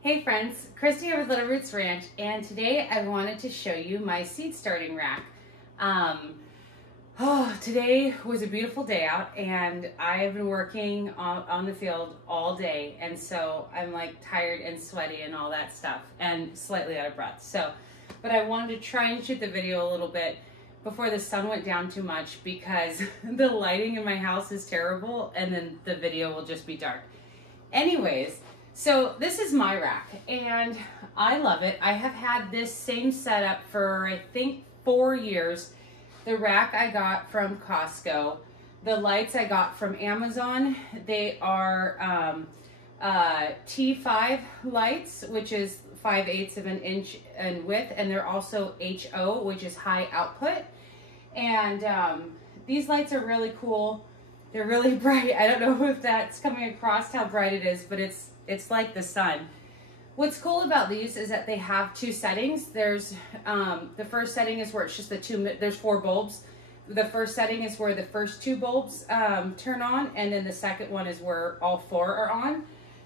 Hey friends, Christy here with Little Roots Ranch, and today I wanted to show you my seed starting rack. Today was a beautiful day out, and I've been working on the field all day, and so I'm like tired and sweaty and all that stuff, and slightly out of breath. But I wanted to try and shoot the video a little bit before the sun went down too much, because the lighting in my house is terrible, and then the video will just be dark. Anyways, so this is my rack, and I love it. I have had this same setup for, I think, 4 years. The rack I got from Costco. The lights I got from Amazon. They are T5 lights, which is 5/8 of an inch in width, and they're also HO, which is high output. And these lights are really cool. They're really bright. I don't know if that's coming across how bright it is, but it's like the sun. What's cool about these is that they have two settings. There's the first setting is where it's just there's 4 bulbs. The first setting is where the first 2 bulbs turn on, and then the second one is where all 4 are on.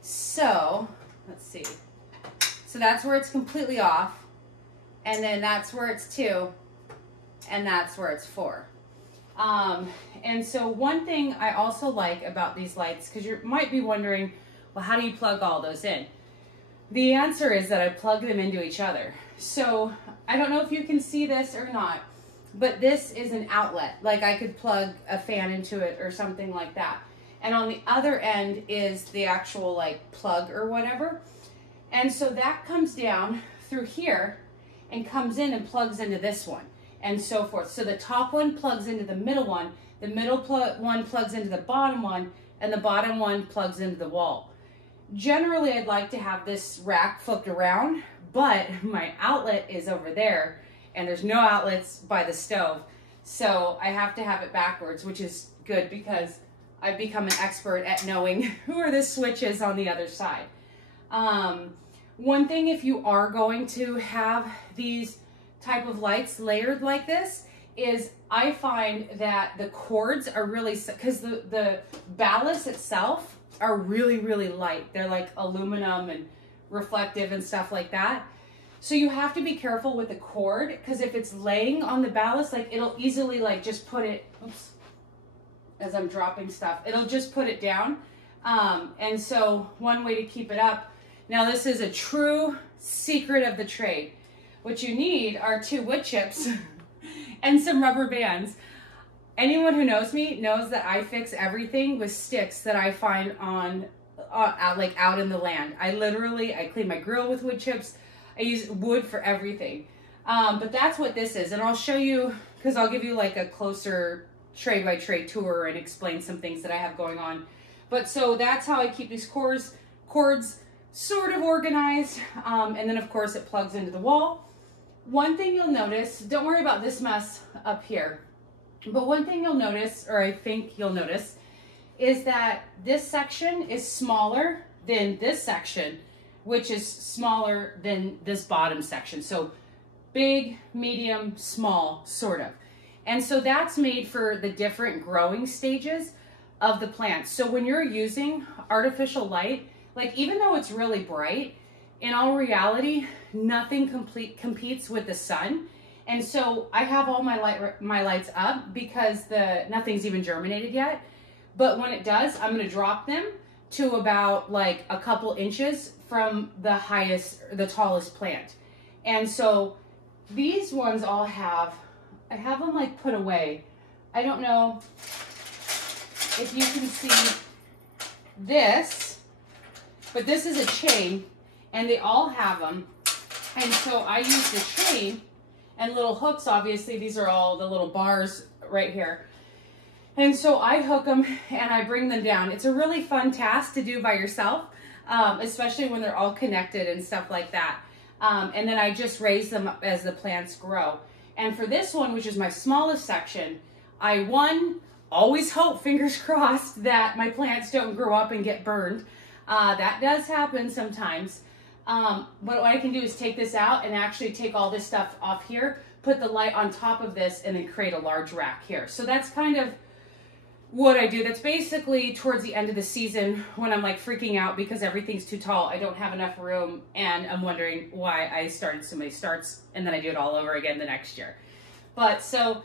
So let's see. So that's where it's completely off, and then that's where it's 2, and that's where it's 4. And so one thing I also like about these lights, because you might be wondering, well, how do you plug all those in? The answer is that I plug them into each other. So I don't know if you can see this or not, but this is an outlet. Like I could plug a fan into it or something like that. And on the other end is the actual like plug or whatever. And so that comes down through here and comes in and plugs into this one, and so forth. So the top one plugs into the middle one, the middle one plugs into the bottom one, and the bottom one plugs into the wall. Generally, I'd like to have this rack flipped around, but my outlet is over there, and there's no outlets by the stove. So I have to have it backwards, which is good because I've become an expert at knowing who are the switches on the other side. One thing, if you are going to have these type of lights layered like this, is I find that the cords are really, because the ballast itself are really, really light. They're like aluminum and reflective and stuff like that. So you have to be careful with the cord, because if it's laying on the ballast, like it'll easily like just put it, oops, as I'm dropping stuff, it'll just put it down. And so one way to keep it up, now this is a true secret of the trade. What you need are 2 wood chips and some rubber bands. Anyone who knows me knows that I fix everything with sticks that I find on like out in the land. I clean my grill with wood chips. I use wood for everything. But that's what this is, and I'll show you, because I'll give you like a closer trade by trade tour and explain some things that I have going on. But so that's how I keep these cords sort of organized, and then of course it plugs into the wall. One thing you'll notice, don't worry about this mess up here, but one thing you'll notice, or I think you'll notice, is that this section is smaller than this section, which is smaller than this bottom section. So big, medium, small, sort of. And so that's made for the different growing stages of the plants. So when you're using artificial light, like even though it's really bright, in all reality, nothing competes with the sun. And so I have all my lights up because nothing's even germinated yet. But when it does, I'm gonna drop them to about like a couple inches from the tallest plant. And so these ones all I have them like put away. I don't know if you can see this, but this is a chain, and they all have them. And so I use the chain and little hooks. Obviously, these are all the little bars right here. And so I hook them and I bring them down. It's a really fun task to do by yourself, especially when they're all connected and stuff like that. And then I just raise them up as the plants grow. And for this one, which is my smallest section, I always hope, fingers crossed, that my plants don't grow up and get burned. That does happen sometimes. But what I can do is take this out and actually take all this stuff off here, put the light on top of this, and then create a large rack here. So that's kind of what I do. That's basically towards the end of the season when I'm like freaking out because everything's too tall. I don't have enough room and I'm wondering why I started so many starts and then I do it all over again the next year. But so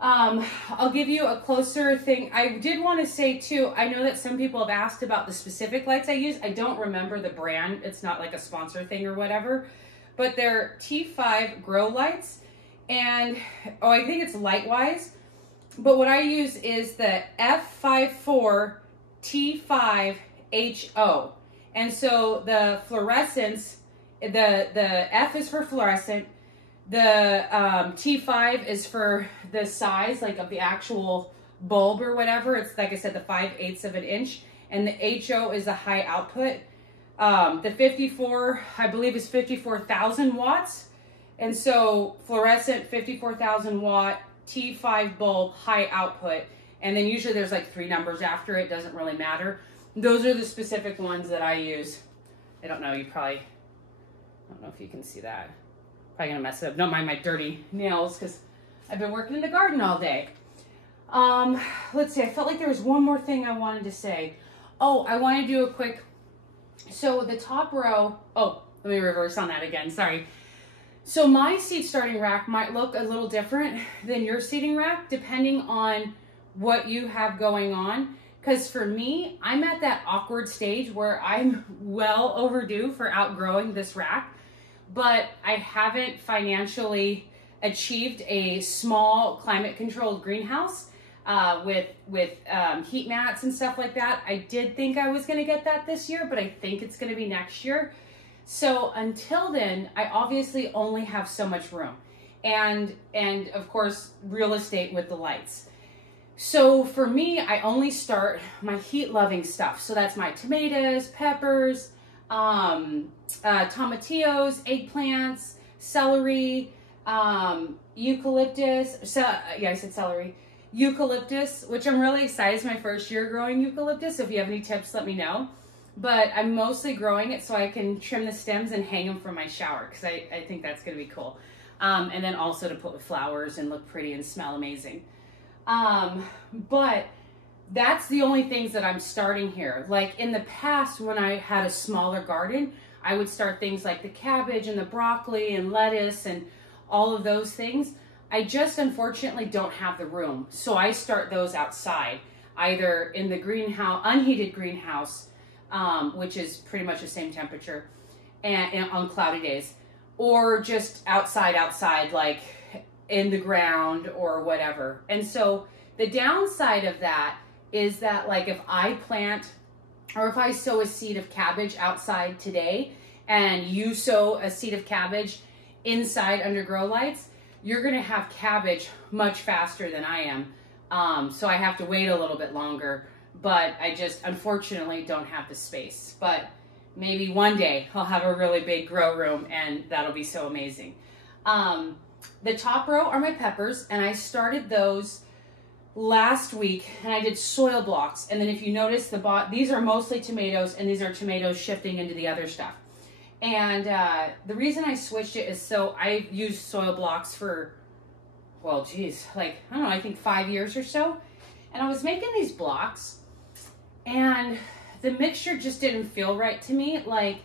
I'll give you a closer thing. I did want to say too, I know that some people have asked about the specific lights I use. I don't remember the brand. It's not like a sponsor thing or whatever, but they're T5 grow lights. And, oh, I think it's Lightwise. But what I use is the F54 T5HO. And so the fluorescence, the F is for fluorescent. The T5 is for the size, like of the actual bulb or whatever. It's, like I said, the 5/8 of an inch. And the HO is the high output. The 54, I believe, is 54,000 watts. And so fluorescent, 54,000 watt, T5 bulb, high output. And then usually there's like 3 numbers after it. Doesn't really matter. Those are the specific ones that I use. I don't know. I don't know if you can see that. Probably gonna mess it up. Don't mind my dirty nails because I've been working in the garden all day. Let's see. I felt like there was one more thing I wanted to say. Oh, I want to do a quick. So the top row. Oh, let me reverse on that again. Sorry. So my seed starting rack might look a little different than your seeding rack depending on what you have going on. Because for me, I'm at that awkward stage where I'm well overdue for outgrowing this rack, but I haven't financially achieved a small climate controlled greenhouse with heat mats and stuff like that. I did think I was going to get that this year, but I think it's going to be next year. So until then, I obviously only have so much room. And of course, real estate with the lights. So for me, I only start my heat loving stuff. So that's my tomatoes, peppers, tomatillos, eggplants, celery, eucalyptus. Yeah, I said celery. Eucalyptus, which I'm really excited. It's my first year growing eucalyptus. So if you have any tips, let me know. But I'm mostly growing it so I can trim the stems and hang them from my shower because I think that's going to be cool. And then also to put with flowers and look pretty and smell amazing. But that's the only things that I'm starting here. Like in the past when I had a smaller garden, I would start things like the cabbage and the broccoli and lettuce and all of those things. I just unfortunately don't have the room. So I start those outside, either in the greenhouse, unheated greenhouse, which is pretty much the same temperature and on cloudy days, or just outside, like in the ground or whatever. And so the downside of that is that like if I plant or if I sow a seed of cabbage outside today and you sow a seed of cabbage inside under grow lights, you're going to have cabbage much faster than I am. So I have to wait a little bit longer. But I just unfortunately don't have the space. But maybe one day I'll have a really big grow room and that'll be so amazing. The top row are my peppers and I started those last week and I did soil blocks. And then if you notice these are mostly tomatoes and these are tomatoes shifting into the other stuff. And the reason I switched it is so I used soil blocks for, well, geez, like, I don't know, I think 5 years or so. And I was making these blocks and the mixture just didn't feel right to me. Like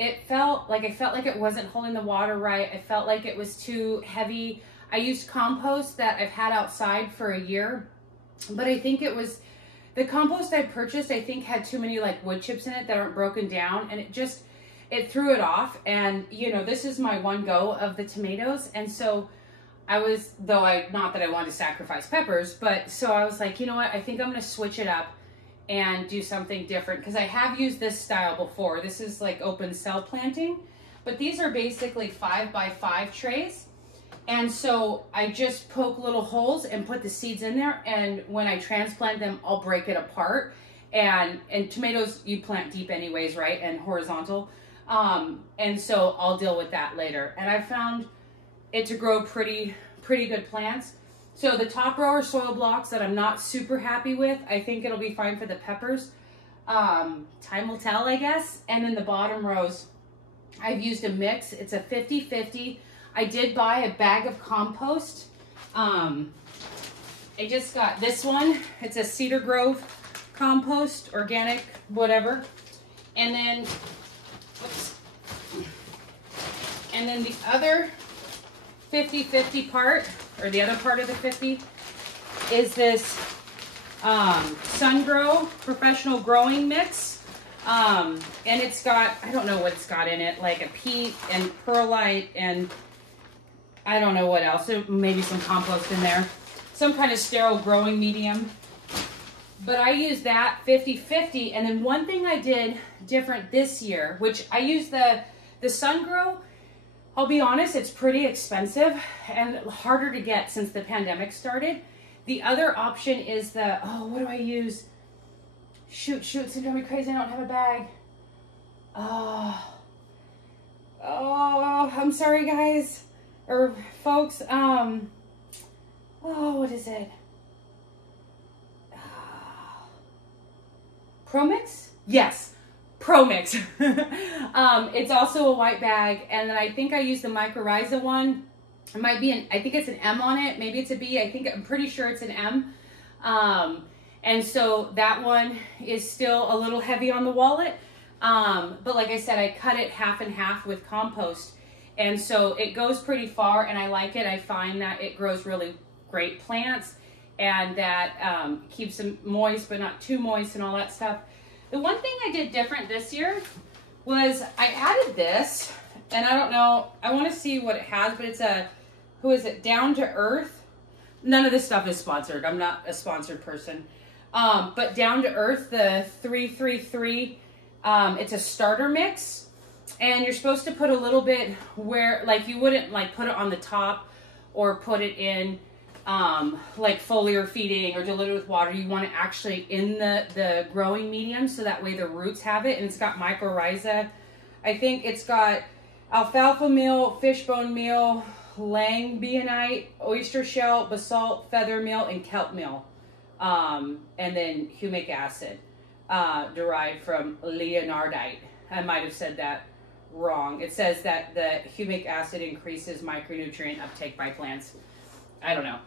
I felt like it wasn't holding the water right. I felt like it was too heavy. I used compost that I've had outside for a year, but I think it was the compost I purchased, I think had too many like wood chips in it that aren't broken down, and it threw it off. And you know, this is my one go of the tomatoes. And so not that I wanted to sacrifice peppers, but so I was like, you know what, I think I'm going to switch it up and do something different because I have used this style before. This is like open cell planting, but these are basically 5x5 trays. And so I just poke little holes and put the seeds in there. And when I transplant them, I'll break it apart. And tomatoes, you plant deep anyways, right? And horizontal. And so I'll deal with that later. And I found it to grow pretty good plants. So the top row are soil blocks that I'm not super happy with. I think it'll be fine for the peppers. Time will tell, I guess. And then the bottom rows, I've used a mix. It's a 50-50. I did buy a bag of compost. I just got this one. It's a Cedar Grove compost, organic, whatever. And then, oops. And then the other 50-50 part, or the other part of the 50, is this Sungrow Professional Growing Mix. And it's got, I don't know what it's got in it, like a peat and perlite and I don't know what else. Maybe some compost in there. Some kind of sterile growing medium. But I use that 50-50. And then one thing I did different this year, which I use the Sungrow. I'll be honest, it's pretty expensive and harder to get since the pandemic started. The other option is the, oh, what do I use? Shoot, it's gonna be crazy, I don't have a bag. Oh, I'm sorry guys, or folks, oh, what is it? ProMix? Yes, ProMix. It's also a white bag, and then I think I use the mycorrhiza one. It might be I think it's an M on it, maybe it's a B. I'm pretty sure it's an M. And so that one is still a little heavy on the wallet. But like I said, I cut it half and half with compost. And so it goes pretty far and I like it. I find that it grows really great plants and that keeps them moist, but not too moist and all that stuff. The one thing I did different this year was I added this, and I don't know, I want to see what it has, but it's a, who is it? Down to Earth. None of this stuff is sponsored. I'm not a sponsored person. But Down to Earth, the 333, it's a starter mix, and you're supposed to put a little bit where, like, you wouldn't like put it on the top or put it in like foliar feeding or dilute it with water. You want it actually in the growing medium, so that way the roots have it. And it's got mycorrhiza. I think it's got alfalfa meal, fishbone meal, langbionite, oyster shell, basalt, feather meal, and kelp meal. And then humic acid, derived from leonardite. I might have said that wrong. It says that the humic acid increases micronutrient uptake by plants. I don't know.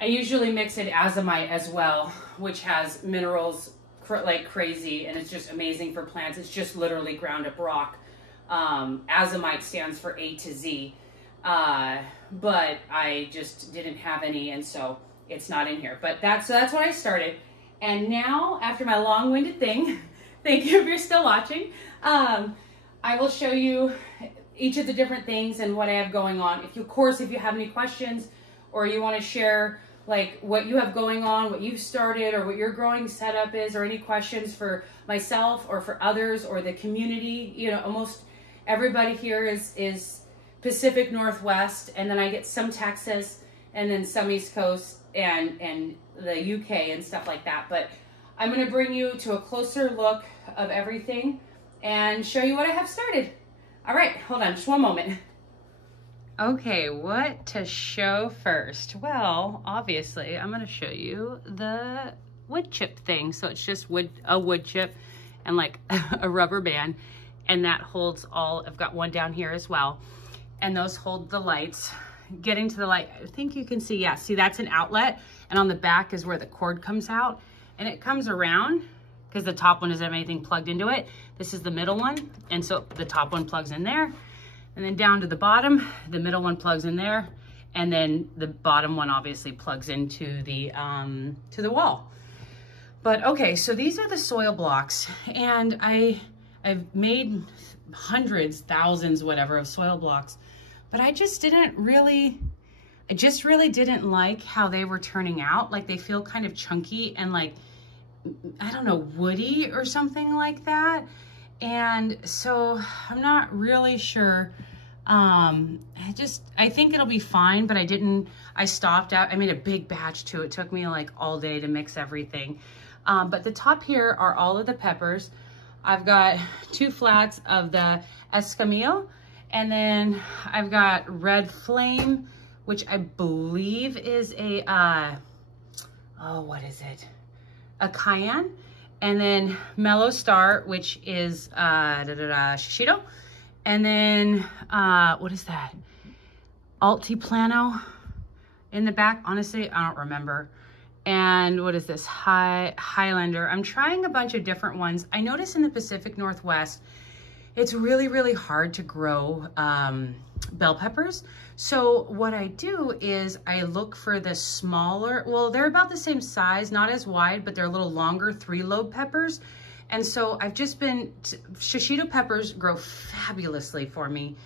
I usually mix in azomite as well, which has minerals like crazy, and it's just amazing for plants. It's just literally ground up rock. Azomite stands for A to Z, but I just didn't have any, and so it's not in here. But that's what I started. And now, after my long-winded thing, thank you if you're still watching, I will show you each of the different things and what I have going on. Of course, if you have any questions or you want to share like what you have going on, what you've started, or what your growing setup is, or any questions for myself or for others or the community, you know, almost everybody here is Pacific Northwest, and then I get some Texas and then some East Coast and the UK and stuff like that. But I'm going to bring you to a closer look of everything and show you what I have started. All right, hold on just one moment. Okay, what to show first? Well, obviously, I'm going to show you the wood chip thing. So it's just a wood chip and like a rubber band, and that holds all. I've got one down here as well, and those hold the lights. Getting to the light, I think you can see, yeah, see that's an outlet, and on the back is where the cord comes out, and it comes around because the top one doesn't have anything plugged into it. This is the middle one, and so the top one plugs in there. And then down to the bottom, the middle one plugs in there, and then the bottom one obviously plugs into the to the wall. But okay, so these are the soil blocks, and I've made hundreds, thousands, whatever, of soil blocks, but I just really didn't like how they were turning out. Like they feel kind of chunky and like, I don't know, woody or something like that. And so I'm not really sure. I think it'll be fine, but I stopped out. I made a big batch too. It took me like all day to mix everything. But the top here are all of the peppers. I've got 2 flats of the escamille, and then I've got red flame, which I believe is a, what is it? A cayenne. And then Mellow Star, which is Shishito. And then, what is that? Altiplano. In the back, honestly, I don't remember. And what is this? Highlander. I'm trying a bunch of different ones. I notice in the Pacific Northwest, it's really, really hard to grow bell peppers. So what I do is I look for the smaller, well, they're about the same size, not as wide, but they're a little longer 3-lobe peppers. And so I've just been, shishito peppers grow fabulously for me,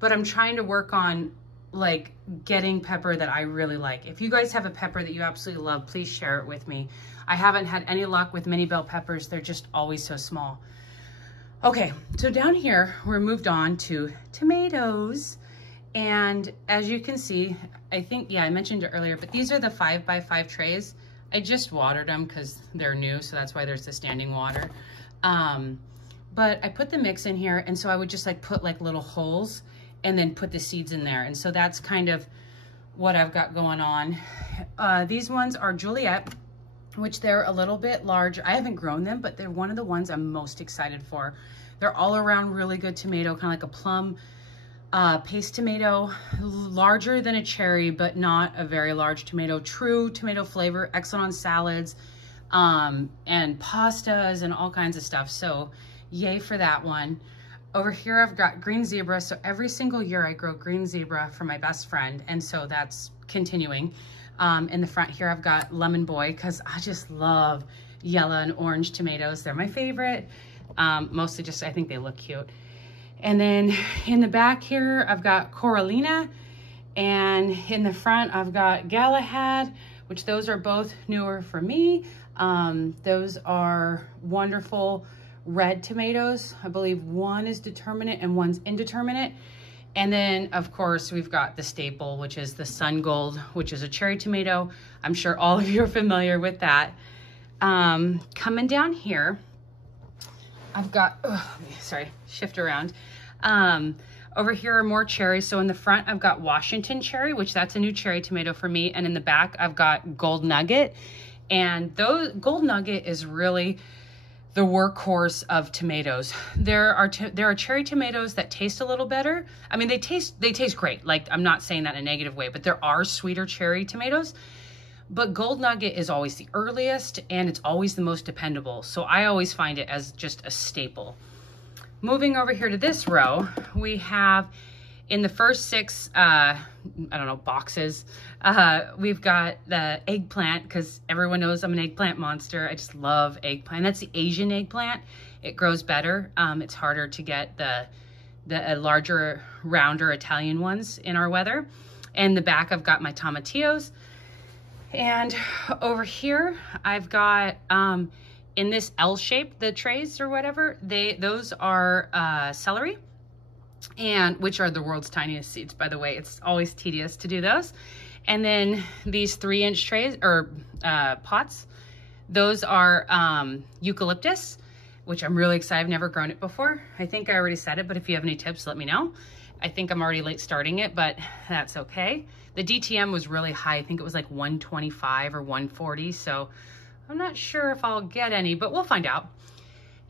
but I'm trying to work on like getting pepper that I really like. If you guys have a pepper that you absolutely love, please share it with me. I haven't had any luck with mini bell peppers. They're just always so small. Okay, so down here, we're moved on to tomatoes. And as you can see, I think, yeah, I mentioned it earlier, but these are the 5x5 trays. I just watered them because they're new, so that's why there's the standing water. But I put the mix in here, and so I would just like put like little holes and then put the seeds in there. And so that's kind of what I've got going on. These ones are Juliet, which they're a little bit large. I haven't grown them, but they're one of the ones I'm most excited for. They're all around really good tomato, kind of like a plum paste tomato, larger than a cherry, but not a very large tomato. True tomato flavor, excellent on salads and pastas and all kinds of stuff. So yay for that one. Over here, I've got green zebra. So every single year I grow green zebra for my best friend. And so that's continuing. In the front here, I've got lemon boy because I just love yellow and orange tomatoes. They're my favorite. Mostly just, I think they look cute. And then in the back here, I've got Coralina. And in the front, I've got Galahad, which those are both newer for me. Those are wonderful red tomatoes. I believe one is determinate and one's indeterminate. And then of course we've got the staple, which is the Sun Gold, which is a cherry tomato. I'm sure all of you are familiar with that. Coming down here, I've got, sorry, shift around. Over here are more cherries. So in the front, I've got Washington cherry, which that's a new cherry tomato for me. And in the back, I've got Gold Nugget. And those Gold Nugget is really the workhorse of tomatoes. There are cherry tomatoes that taste a little better. I mean, they taste great. Like, I'm not saying that in a negative way, but there are sweeter cherry tomatoes. But Gold Nugget is always the earliest and it's always the most dependable. So I always find it as just a staple. Moving over here to this row, we have in the first 6, I don't know, boxes, we've got the eggplant, because everyone knows I'm an eggplant monster. I just love eggplant. That's the Asian eggplant. It grows better. It's harder to get the larger, rounder Italian ones in our weather. And the back, I've got my tomatillos. And over here, I've got, in this L shape, the trays or whatever, those are celery. And which are the world's tiniest seeds, by the way. It's always tedious to do those. And then these 3-inch trays or pots, those are eucalyptus, which I'm really excited. I've never grown it before. I think I already said it, but if you have any tips, let me know. I think I'm already late starting it, but that's okay. The DTM was really high. I think it was like 125 or 140. So I'm not sure if I'll get any, but we'll find out.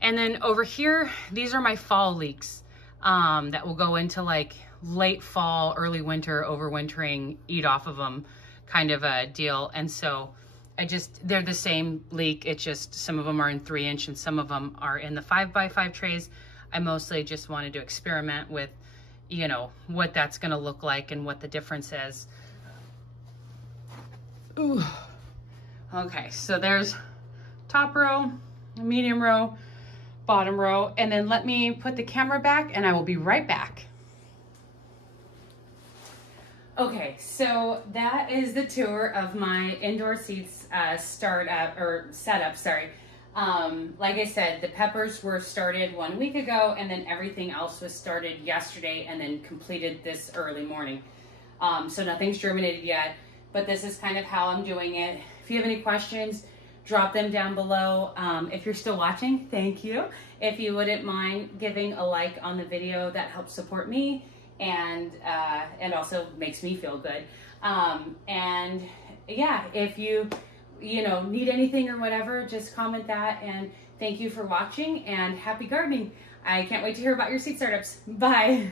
And then over here, these are my fall leeks. That will go into like late fall, early winter, overwintering, eat off of them kind of a deal. And so they're the same leek. It's just some of them are in 3-inch and some of them are in the 5x5 trays. I mostly just wanted to experiment with, you know, what that's going to look like and what the difference is. Ooh. Okay, so there's top row, medium row, bottom row, and then let me put the camera back and I will be right back. Okay, so that is the tour of my indoor seeds setup, sorry. Like I said, the peppers were started 1 week ago and then everything else was started yesterday and then completed this early morning. So nothing's germinated yet, but this is kind of how I'm doing it. If you have any questions, drop them down below. If you're still watching, thank you. If you wouldn't mind giving a like on the video, that helps support me and also makes me feel good. And yeah, if you need anything or whatever, just comment that. And thank you for watching and happy gardening. I can't wait to hear about your seed startups. Bye.